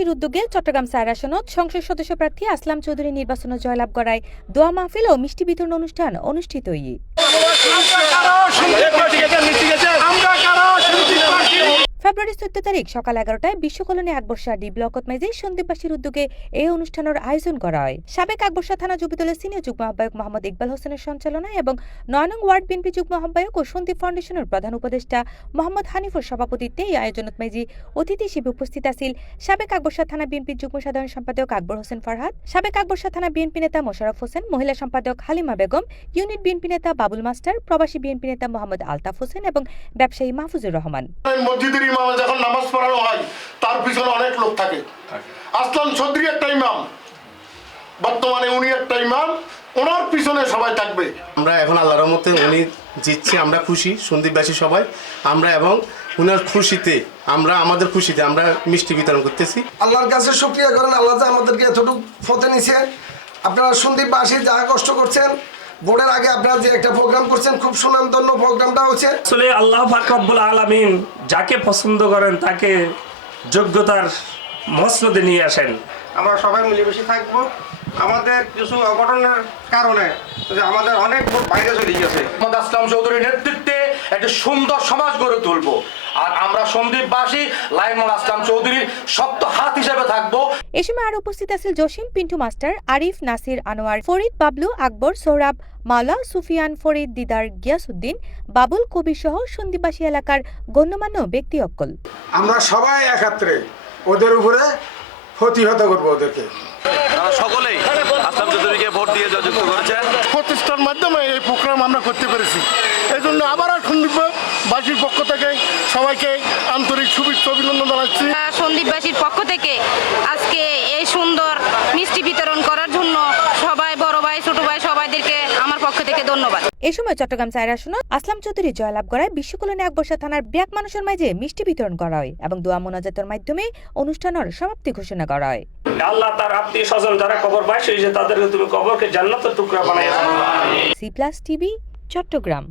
সন্দ্বীপবাসীর উদ্যোগে চট্টগ্রাম ৪ আসনত সংসদ সদস্য প্রার্থী আসলাম চৌধুরী নির্বাচনে জয়লাভ করায় দোয়া মাহফিল ও মিষ্টি বিতরণ অনুষ্ঠান অনুষ্ঠিত হয়। ফেব্রুয়ারি ১৪ তারিখ সকাল ১১টায় বিশ্বকলোনি আকবরশাহ ডি ব্লকত মাইজে সন্দ্বীপবাসীর উদ্যোগে এই অনুষ্ঠানের আয়োজন করা হয়। সাবেক আকবরশাহ থানা যুবদলের সিনিয়র যুগ্ম আহ্বায়ক মোহাম্মদ ইকবাল হোসেনের সঞ্চালনায় এবং ৯ নং ওয়ার্ড বিএনপি যুগ্ম আহ্বায়ক ও সন্দ্বীপ ফাউন্ডেশনের প্রধান উপদেষ্টা মোহাম্মদ হানিফুর সভাপতিত্বে এই আয়োজনত মাইজি অতিথি হিসেবে উপস্থিত আছেন সাবেক আকবরশাহ থানা বিএনপির যুগ্ম সাধারণ সম্পাদক আকবর হোসেন ফরহাদ, সাবেক আকবরশাহ থানা বিএনপি নেতা মোশাররফ হোসেন, মহিলা সম্পাদক হালিমা বেগম, ইউনিট বিএনপি নেতা বাবুল মাস্টার, প্রবাসী বিএনপি নেতা মোহাম্মদ আলতাফ হোসেন এবং ব্যবসায়ী মাহফুজুর রহমান। মসজিদের ইমামে যখন নামাজ পড়ানো হয় তার পিছনে অনেক লোক থাকে। আসলাম চৌধুরী একটা ইমাম, বর্তমানে উনি একটা ইমাম, ওনার পিছনে সবাই থাকবে। আমরা এখন আল্লাহর রহমতে উনি জিতছি, আমরা খুশি, সন্দ্বীপবাসী সবাই আমরা, এবং উনার খুশিতে আমরা, আমাদের খুশিতে আমরা মিষ্টি বিতরণ করতেছি। আল্লাহর কাছে শুকরিয়া করেন, আল্লাহ যে আমাদেরকে এতটুকু ফতে নিছে। আপনারা সন্দ্বীপবাসী যা কষ্ট করছেন, ভোটের আগে আপনারা যে একটা প্রোগ্রাম করছেন, খুব সুনামধন্য প্রোগ্রামটা হচ্ছে। আসলে আল্লাহ পাক রব্বুল আলামিন যাকে পছন্দ করেন তাকে যোগ্যতার মসনদে নিয়ে আসেন। আমরা সবাই মিলেমিশে থাকবো। আমাদের কিছু অঘটনের কারণে আমাদের অনেক ভোট বাইরে চলে গেছে। মোহাম্মদ আসলাম চৌধুরীর নেতৃত্বে একটা সুন্দর সমাজ গড়ে তুলবো, আর আমরা সন্দ্বীপবাসী লাইমুল আসলাম চৌধুরীর শক্ত হাত হিসেবে থাকবো। এ সময় আরো উপস্থিত আছেন জসিম, পিন্টু মাস্টার, আরিফ, নাসির, আনোয়ার, ফরিদ, বাবলু, আকবর, সৌরভ, মাওলা, সুফিয়ান, ফরিদ, দিদার, গিয়াসউদ্দিন, বাবুল, কবির সহ সন্দ্বীপবাসী এলাকার গণ্যমান্য ব্যক্তি অক্কল। আমরা সবাই একাত্রে ওদের উপরে প্রতিহত করবো ওদেরকে। সকলেই আসলাম চৌধুরীকে ভোট দিয়ে জয়যুক্ত করেছেন। প্রতিষ্ঠার মাধ্যমে এই প্রোগ্রাম আমরা করতে পেরেছি। এই জন্য আবার সন্দ্বীপবাসীর পক্ষ থেকে সবাইকে আন্তরিক শুভেচ্ছা অভিনন্দন জানাচ্ছি। সন্দ্বীপবাসীর পক্ষ থেকে আজকে এই সুন্দর মিষ্টি বিতরণ করার জন্য সবাই, বড় ভাই, ছোট ভাই, সবাইদেরকে আমার পক্ষ থেকে ধন্যবাদ। এ সময় চট্টগ্রাম ৪ আসনত আসলাম চৌধুরী জয়লাভ করায় বিশ্বকলোনি আকবরশাহ থানার ব্যাক মানুষের মাঝে মিষ্টি বিতরণ করা হয় এবং দোয়া মোনাজাতের মাধ্যমে অনুষ্ঠানের সমাপ্তি ঘোষণা করা হয়। আল্লাহ তার আত্মীয় স্বজন যারা কবর পাইছে তাদেরকে তুমি কবরকে জান্নাতের টুকরা বানাইয়া দাও। সি+ টিভি, চট্টগ্রাম।